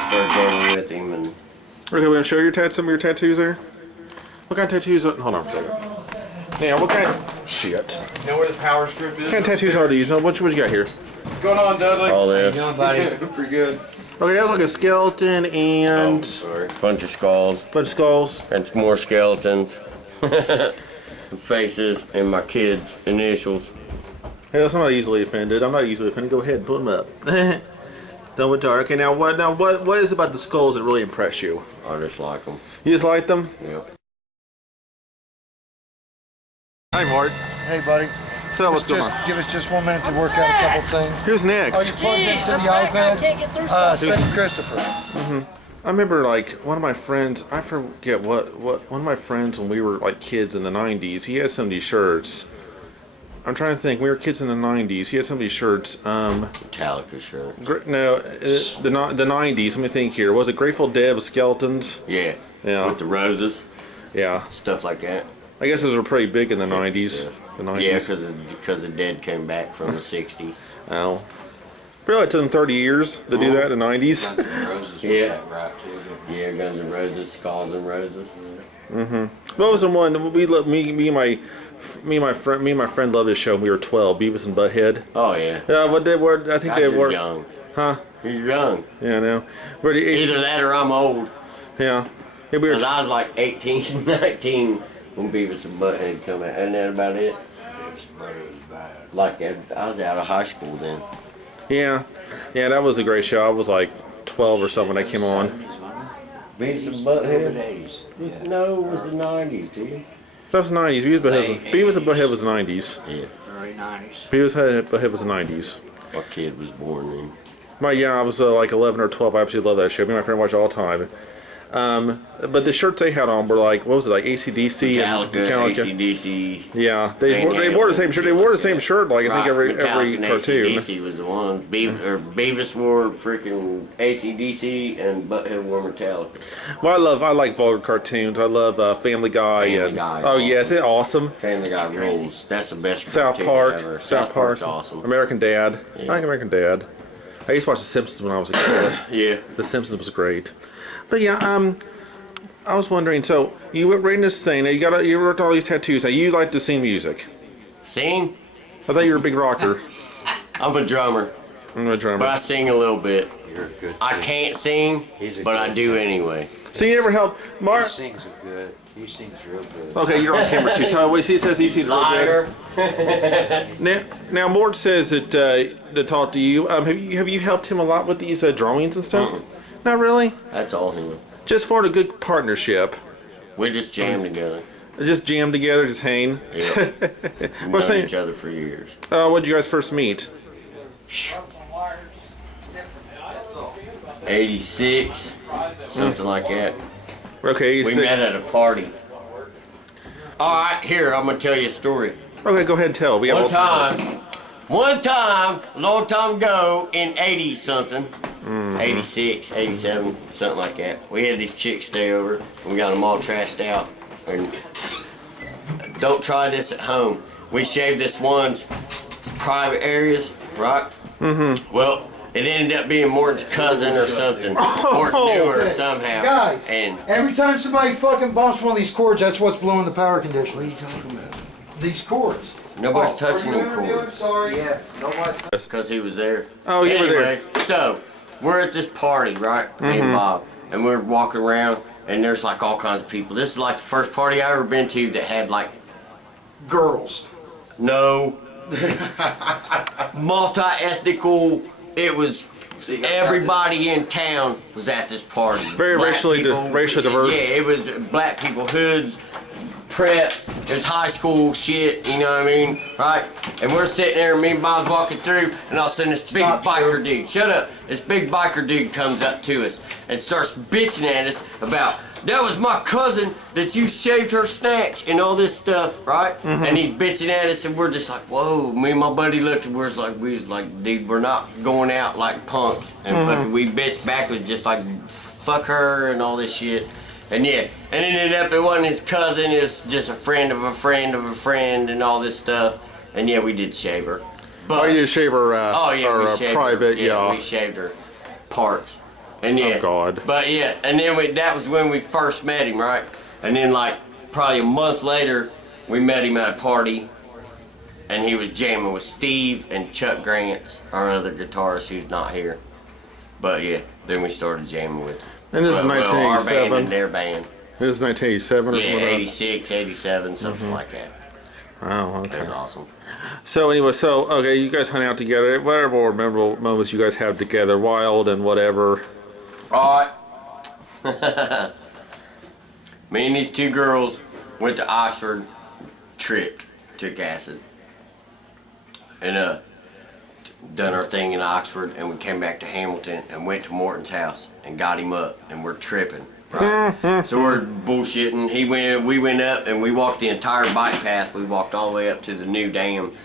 started going with him, and Okay, we gonna show your some of your tattoos there. What kind of tattoos? Hold on for a second. Now, what kind? Shit. You know where the power strip is? What kind of tattoos are these? What you got here? What's going on, Dudley? all this. Pretty good. Okay, that's like a skeleton and Bunch of skulls. bunch of skulls. And some more skeletons. Faces and my kids' initials. Hey, I'm not easily offended. I'm not easily offended. Go ahead and put them up. Done with dark. Okay, now what is it about the skulls that really impress you? I just like them. You just like them? Yep. Hi, Mart. Hey, buddy. So what's going on? Give us just 1 minute to work out a couple things. Who's next? Are you plugged into the iPad? St. Christopher. I remember like one of my friends. I forget what one of my friends when we were like kids in the '90s. He had some of these shirts. I'm trying to think. We were kids in the '90s. He had some of these shirts. Metallica shirt. No, the '90s. Let me think here. Was it Grateful Dead with skeletons? Yeah. Yeah. With the roses. Yeah. Stuff like that. I guess those were pretty big in the '90s. The '90s. Yeah, because the Dead came back from the '60s. Oh. Really, it took them 30 years to do that in the '90s. Guns N' Roses. Yeah. Right, too. Yeah, Guns N' Roses, Skulls and Roses. What was the one me and my friend loved this show when we were 12, Beavis and Butthead. Oh yeah. What they were, I think God, they you're were. young. Huh? You're young. Yeah, I know. But Either that or I'm old. Yeah. Yeah, we were. Because I was like 18, 19 when Beavis and Butthead come out. Isn't that about it? Like I was out of high school then. Yeah, that was a great show. I was like 12 or something when I came on. Beavis and Butthead? No, it was the 90s, dude. That was the 90s. Beavis and Butthead was the 90s. Yeah. Early 90s. Beavis and Butthead was the 90s. My kid was born then. I was like 11 or 12. I absolutely loved that show. Me and my friend watched it all the time. But the shirts they had on were like, what was it, like AC/DC? Metallica, AC/DC. Yeah, they wore the same shirt. They wore the same shirt like I think every cartoon. AC/DC was the one. Beavis wore freaking AC/DC and Butthead wore Metallica. Well, I like vulgar cartoons. I love Family Guy. Family Guy. Oh yeah, isn't it awesome? Family Guy rules. That's the best South cartoon Park. ever. South Park's Park. awesome. American Dad. Yeah. I like American Dad. I used to watch The Simpsons when I was a kid. Yeah. The Simpsons was great. But yeah, I was wondering. So you went right in this thing. Now you worked all these tattoos. Now you like to sing music. Sing? I thought you were a big rocker. I'm a drummer. I'm a drummer. But I sing a little bit. You're a good I can't sing, but I do anyway. So you ever help Mark? He sings real good. Okay, you're on camera too. So he says he sings real good. Liar. Now Mort says that to talk to you. Have you helped him a lot with these drawings and stuff? Not really. That's all him. Just for a good partnership. We just jam together. Just jam together, just hang. Yeah. We've What's known each other for years. When'd you guys first meet? 86, something like that. Okay, We met at a party. All right, here, I'm going to tell you a story. Okay, go ahead and tell. We have One time, a long time ago, in 80-something, 86, 87, something like that, we had these chicks stay over, and we got them all trashed out. And don't try this at home. We shaved this one's private areas, right? Well, it ended up being Morton's cousin or something. Morton knew her somehow. Guys, And every time somebody fucking bumps one of these cords, that's what's blowing the power conditioner. what are you talking about? These cords. Nobody's touching them cords. Sorry. Yeah, nobody. Because he was there. Oh, you were there. Anyway, so we're at this party, right? Me and Bob, and we're walking around, and there's like all kinds of people. This is like the first party I ever been to that had like Girls. no multi-ethnical. It was everybody in town was at this party. Very Black racially people, diverse. Yeah, it was black people, hoods, preps. It was high school shit. You know what I mean, right? And we're sitting there, and me and Bob's walking through, and all of a sudden this big biker dude, shut up! This big biker dude comes up to us and starts bitching at us about, that was my cousin that you shaved her snatch and all this stuff, right? And he's bitching at us, and we're just like, whoa. Me and my buddy looked, and we was like, dude, we're not going out like punks. And fucking we bitched back with just like, fuck her and all this shit. And yeah, and it ended up it wasn't his cousin, it was just a friend of a friend of a friend and all this stuff. And yeah, we did shave her. But, you shave her oh yeah, we shaved private, her. We shaved her parts. And yeah, Oh, God. But yeah, and then that was when we first met him, right? And then like probably a month later, we met him at a party, and he was jamming with Steve and Chuck Grants, our other guitarist who's not here. But yeah, then we started jamming with him. And this is our band 1987. and their band. This is 1987 or Yeah, something like 86, 87, something like that. that? Wow, That okay. was awesome. So anyway, okay, you guys hung out together. Whatever memorable moments you guys have together, wild and whatever. Alright. Me and these two girls went to Oxford, tripped, took acid. And done our thing in Oxford, and we came back to Hamilton and went to Morton's house and got him up, and we're tripping. Right? So we're bullshitting. We went up and we walked the entire bike path. We walked all the way up to the new dam,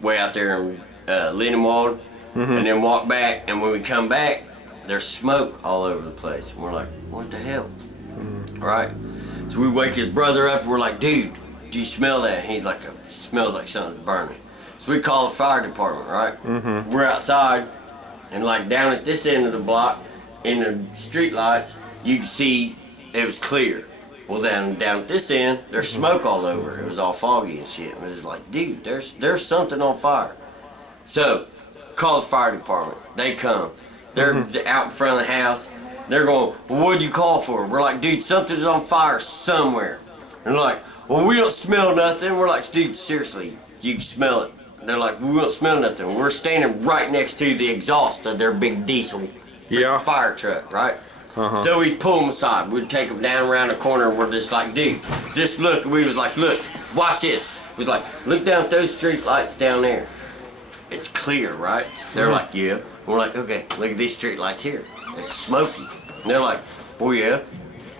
way out there in Lenhoff, and then walked back. And when we come back, there's smoke all over the place. And we're like, what the hell? Right? So we wake his brother up and we're like, dude, do you smell that? And he's like, it smells like something's burning. So we call the fire department, right? We're outside, and like down at this end of the block, in the street lights, you can see it was clear. Well, down at this end, there's smoke all over. It was all foggy and shit. And it was like, dude, there's something on fire. So, call the fire department. They come. They're out in front of the house. They're going, well, what'd you call for? We're like, dude, something's on fire somewhere. And they're like, well, we don't smell nothing. We're like, dude, seriously, you can smell it. They're like, we don't smell nothing. We're standing right next to the exhaust of their big diesel fire truck, right? So we'd pull them aside. We'd take them down around the corner, and we're just like, dude, just look. We was like, look, watch this. We was like, look down at those street lights down there. It's clear, right? They're like, yeah. We're like, okay, look at these street lights here. It's smoky. And they're like, oh yeah.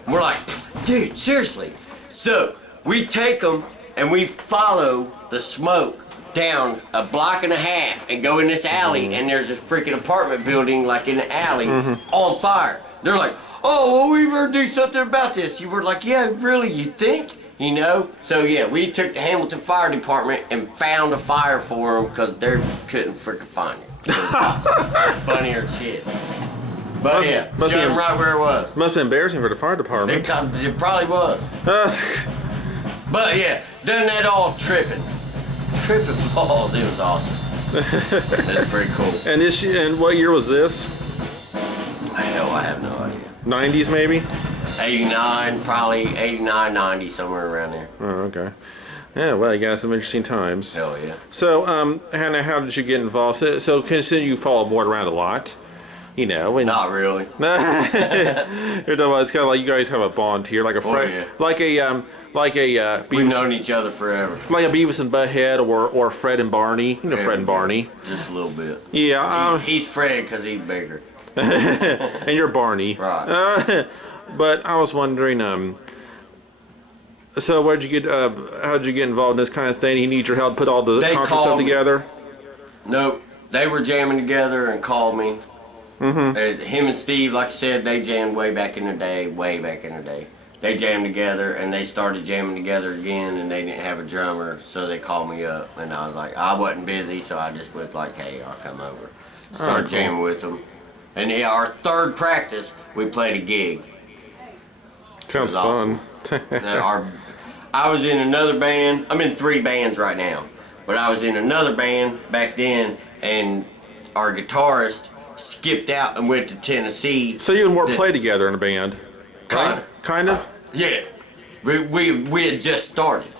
And we're like, dude, seriously. So we take them and we follow the smoke down a block and a half and go in this alley, and there's this freaking apartment building like in the alley on fire. They're like, oh, well, we better do something about this. You were like, yeah, really, you think? You know? So yeah, we took the Hamilton Fire Department and found a fire for them because they couldn't freaking find it. It was awesome. Funnier than shit. But yeah, showed them right where it was. Must have been embarrassing for the fire department. It probably was. But yeah, done that all tripping. Tripping balls, it was awesome. That's pretty cool. And what year was this? Hell, I have no idea. 90s maybe? 89, probably 89, 90, somewhere around there. Oh, okay. Yeah, well, you got some interesting times. Hell yeah. So, Hannah, how did you get involved? So considering you follow board around a lot, you know, and Not really. it's kind of like you guys have a bond here, like a friend, yeah. We've known each other forever. like a Beavis and Butthead, or Fred and Barney. You know, Fred and Barney. Just a little bit. Yeah. He's Fred because he's bigger. And you're Barney. Right. But I was wondering, so how'd you get involved in this kind of thing? He needs your help to put all the concert stuff together? Nope. They were jamming together and called me. Him and Steve, like I said, they jammed way back in the day. They jammed together and they started jamming together again, and they didn't have a drummer, so they called me up, and I was like, I wasn't busy, so I just was like, hey, I'll come over. Started jamming with them. And yeah, our third practice, we played a gig. Sounds awesome. fun. I was in another band. I'm in 3 bands right now, but I was in another band back then, and our guitarist skipped out and went to Tennessee. So you and Mort played together in a band? Kinda. Kind of? Yeah. We had just started.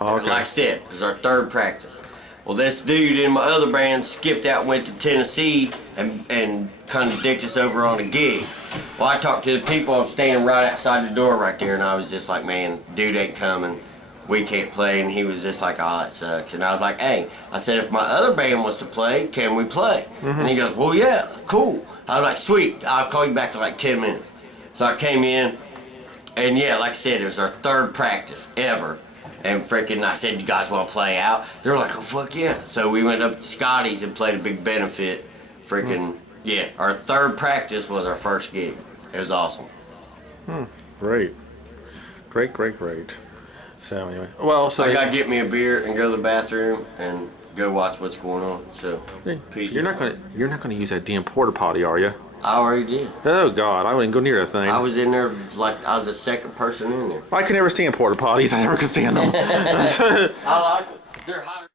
Oh, okay. Like I said, it was our third practice. Well, this dude in my other band skipped out, went to Tennessee, and contradicted us over on a gig. Well, I talked to the people. I'm standing right outside the door right there, and I was just like, man, dude ain't coming. We can't play. And he was just like, oh, that sucks. And I was like, hey, I said, if my other band wants to play, can we play? And he goes, well, yeah, cool. I was like, sweet, I'll call you back in like 10 minutes. So I came in, and yeah, like I said, it was our third practice ever. And freaking, I said, you guys want to play out? They were like, oh, fuck yeah. So we went up to Scotty's and played a big benefit. Freaking, yeah, our third practice was our first gig. It was awesome. Great. Great. So anyway, well, so I gotta get me a beer and go to the bathroom and go watch what's going on. So, peace. you're not gonna use that damn porta potty, are you? I already did. Oh God, I wouldn't go near that thing. I was in there like I was the second person in there. I could never stand porta potties. I never could stand them. I like it. They're hotter.